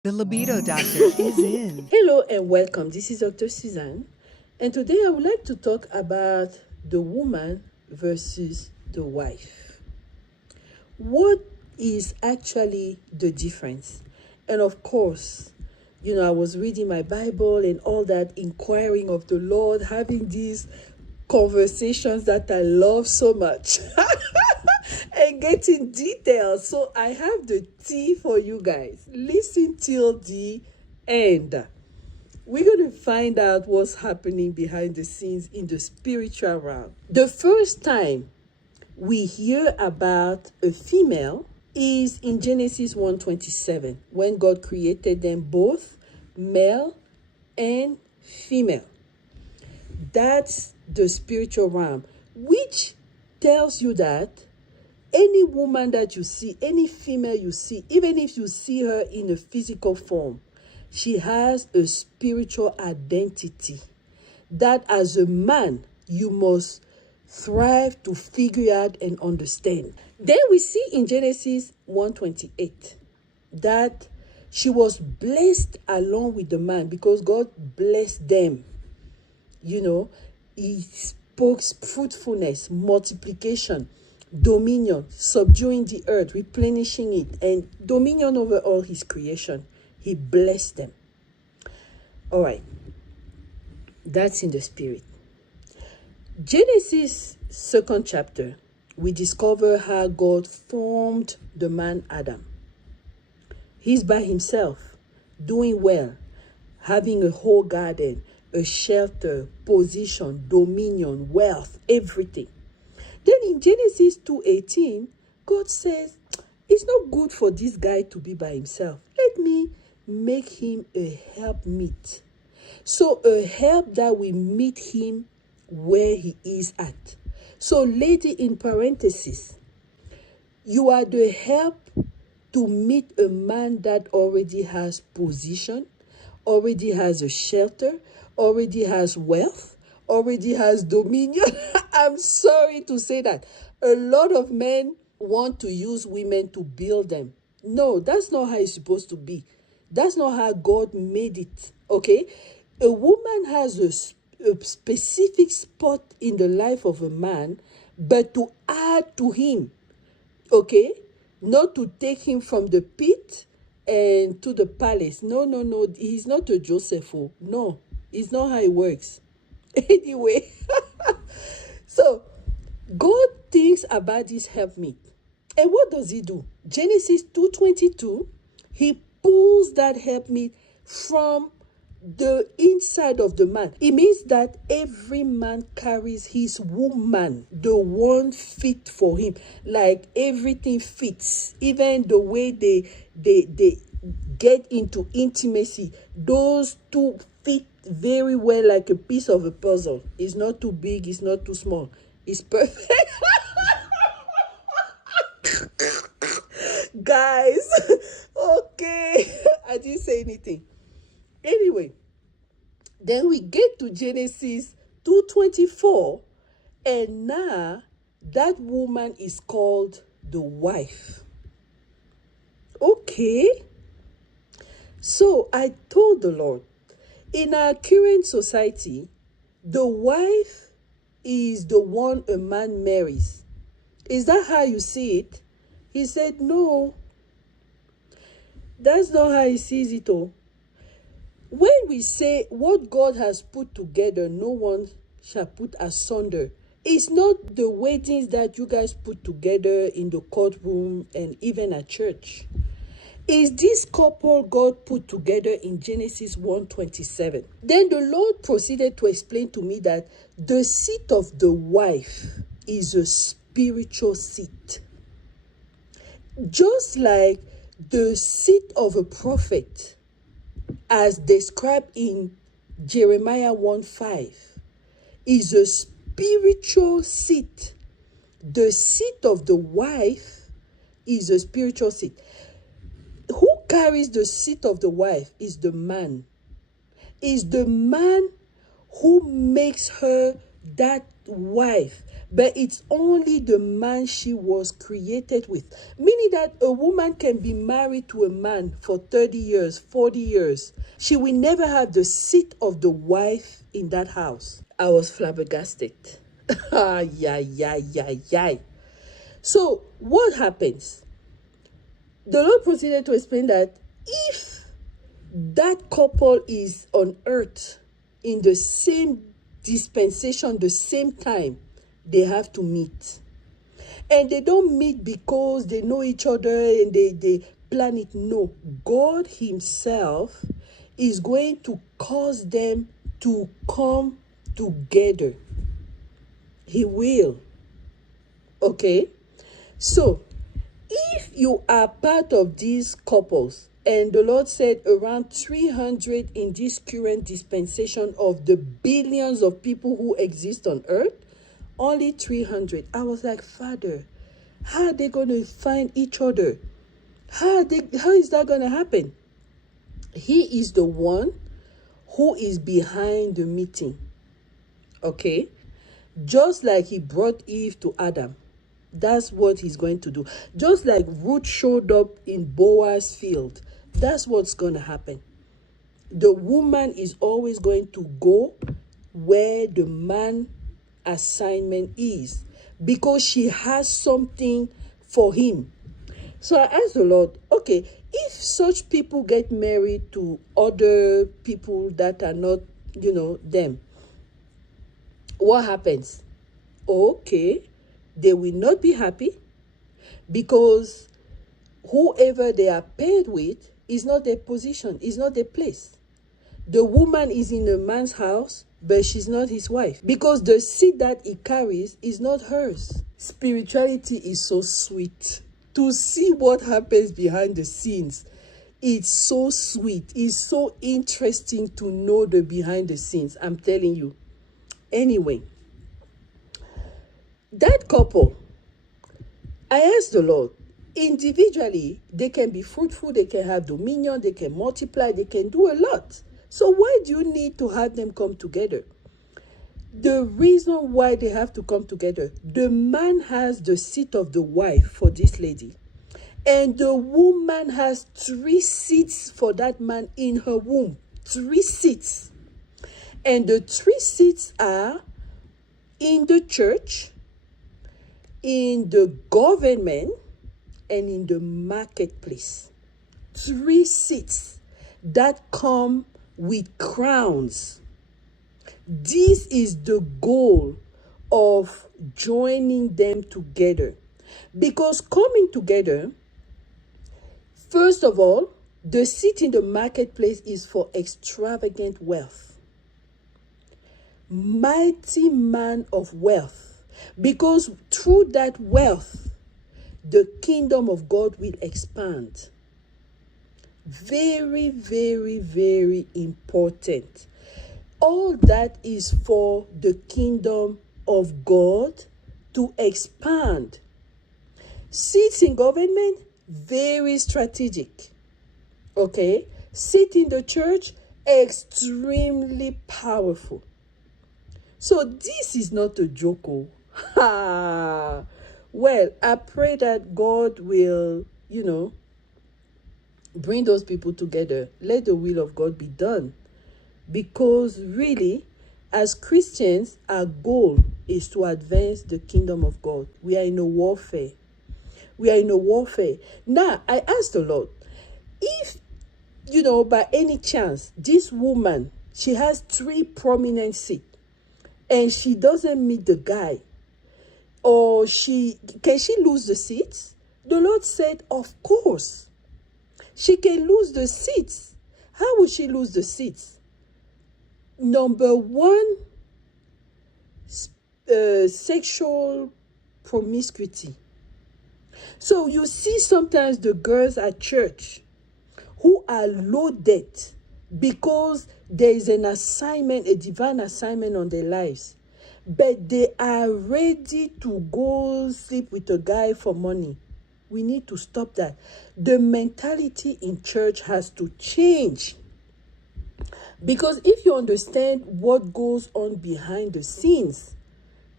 The Libido Doctor is in. Hello and welcome. This is Dr. Suzanne, and today I would like to talk about the woman versus the wife. What is actually the difference? And of course, I was reading my Bible and all that, inquiring of the Lord, having these conversations that I love so much. And getting details. So I have the tea for you guys. Listen till the end. We're going to find out what's happening behind the scenes in the spiritual realm. The first time we hear about a female is in Genesis 1:27, when God created them both male and female. That's the spiritual realm, which tells you that any woman that you see, any female you see, even if you see her in a physical form, she has a spiritual identity that as a man, you must thrive to figure out and understand. Then we see in Genesis 1:28 that she was blessed along with the man because God blessed them. He spoke fruitfulness, multiplication, dominion, subduing the earth, replenishing it, and dominion over all his creation. He blessed them. All right. That's in the spirit. Genesis 2nd chapter, we discover how God formed the man Adam. He's by himself, doing well, having a whole garden, a shelter, position, dominion, wealth, everything. Then in Genesis 2:18, God says, it's not good for this guy to be by himself. Let me make him a helpmeet. So a help that will meet him where he is at. So lady, in parenthesis, you are the help to meet a man that already has position, already has a shelter, already has wealth, already has dominion. I'm sorry to say that. A lot of men want to use women to build them. No, that's not how it's supposed to be. That's not how God made it, okay? A woman has a specific spot in the life of a man, but to add to him, okay? Not to take him from the pit and to the palace. No. He's not a Joseph. No, it's not how it works. Anyway, so God thinks about this helpmeet. And what does he do? Genesis 2:22, he pulls that helpmeet from the inside of the man. It means that every man carries his woman, the one fit for him. Like everything fits. Even the way they get into intimacy, those two fit very well, like a piece of a puzzle. It's not too big, it's not too small. It's perfect. Guys, okay. I didn't say anything. Anyway, then we get to Genesis 2:24, and now that woman is called the wife. Okay. So I told the Lord, in our current society, the wife is the one a man marries. Is that how you see it? He said, no. That's not how he sees it all. When we say what God has put together, no one shall put asunder. It's not the weddings that you guys put together in the courtroom and even at church. Is this couple God put together in Genesis 1:27. Then the Lord proceeded to explain to me that the seat of the wife is a spiritual seat. Just like the seat of a prophet, as described in Jeremiah 1:5, is a spiritual seat. The seat of the wife is a spiritual seat. Who carries the seat of the wife is the man. Is the man who makes her that wife but it's only the man she was created with. Meaning that a woman can be married to a man for 30 years, 40 years. She will never have the seat of the wife in that house. I was flabbergasted. Yeah. So what happens? The Lord proceeded to explain that if that couple is on earth in the same dispensation, the same time, they have to meet. And they don't meet because they know each other and they plan it. No, God himself is going to cause them to come together. He will. Okay? So, if you are part of these couples, and the Lord said around 300 in this current dispensation of the billions of people who exist on earth, only 300. I was like, Father, how are they going to find each other? How is that going to happen? He is the one who is behind the meeting. Okay? Just like he brought Eve to Adam. That's what he's going to do. Just like Ruth showed up in Boaz's field. That's what's going to happen. The woman is always going to go where the man assignment is, because she has something for him. So I asked the Lord, okay, if such people get married to other people that are not, them, what happens? Okay, they will not be happy, because whoever they are paired with is not their position, is not their place. The woman is in a man's house, but she's not his wife, because the seed that he carries is not hers. Spirituality is so sweet. To see what happens behind the scenes, it's so sweet. It's so interesting to know the behind the scenes. I'm telling you. Anyway, that couple, I asked the Lord, individually, they can be fruitful, they can have dominion, they can multiply, they can do a lot. So why do you need to have them come together? The reason why they have to come together, the man has the seat of the wife for this lady. And the woman has 3 seats for that man in her womb. 3 seats. And the 3 seats are in the church, in the government, and in the marketplace. 3 seats that come with crowns. This is the goal of joining them together. Because coming together, first of all, the seat in the marketplace is for extravagant wealth. Mighty man of wealth. Because through that wealth, the kingdom of God will expand. Very, very, very important. All that is for the kingdom of God to expand. Seats in government, very strategic. Okay? Seat in the church, extremely powerful. So this is not a joke. Well, I pray that God will, bring those people together. Let the will of God be done. Because really, as Christians, our goal is to advance the kingdom of God. We are in a warfare. Now, I asked the Lord, if, by any chance, this woman, she has 3 prominent seats, and she doesn't meet the guy, or can she lose the seats? The Lord said, of course. She can lose the seats. How would she lose the seats? Number 1, sexual promiscuity. So you see sometimes the girls at church who are loaded because there is an assignment, a divine assignment on their lives. But they are ready to go sleep with a guy for money. We need to stop that. The mentality in church has to change. Because if you understand what goes on behind the scenes,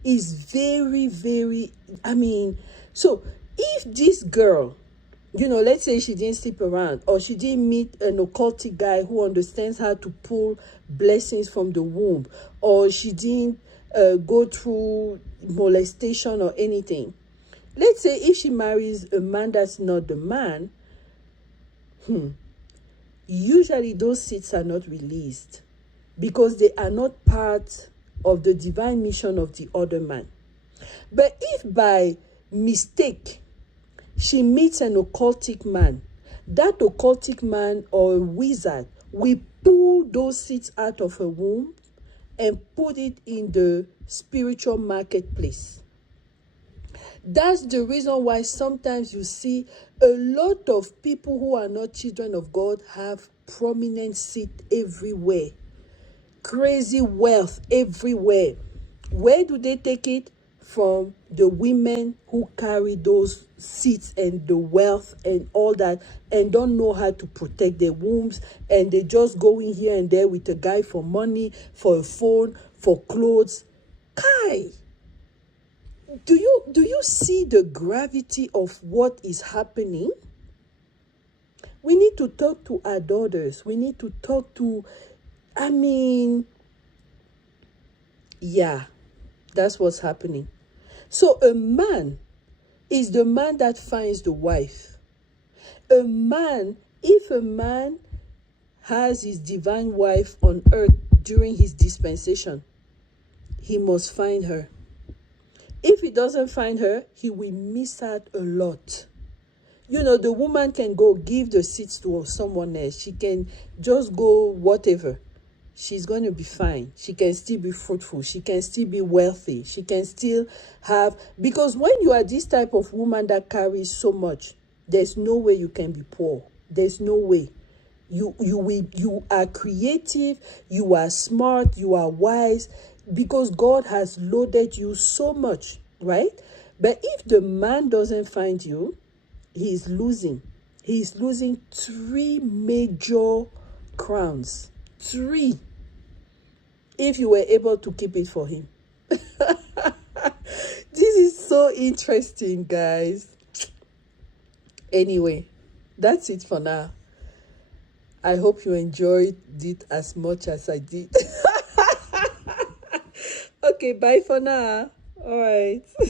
is very, very, so if this girl, let's say she didn't sleep around, or she didn't meet an occultic guy who understands how to pull blessings from the womb, or she didn't go through molestation or anything. Let's say if she marries a man that's not the man, usually those seeds are not released because they are not part of the divine mission of the other man. But if by mistake she meets an occultic man, that occultic man or a wizard will pull those seeds out of her womb and put it in the spiritual marketplace. That's the reason why sometimes you see a lot of people who are not children of God have prominent seed everywhere. Crazy wealth everywhere. Where do they take it? From the women who carry those seeds and the wealth and all that, and don't know how to protect their wombs, and they just go in here and there with a guy for money, for a phone, for clothes. Kai, do you see the gravity of what is happening? We need to talk to our daughters. We need to talk to, yeah, that's what's happening. So a man is the man that finds the wife. If a man has his divine wife on earth during his dispensation, he must find her. If he doesn't find her, he will miss out a lot. The woman can go give the seeds to someone else. She can just go whatever. She's going to be fine. She can still be fruitful. She can still be wealthy. She can still have... Because when you are this type of woman that carries so much, there's no way you can be poor. There's no way. You are creative. You are smart. You are wise. Because God has loaded you so much, right? But if the man doesn't find you, he's losing. He's losing 3 major crowns. 3, if you were able to keep it for him. This is so interesting, guys. Anyway, that's it for now. I hope you enjoyed it as much as I did. Okay, bye for now. All right.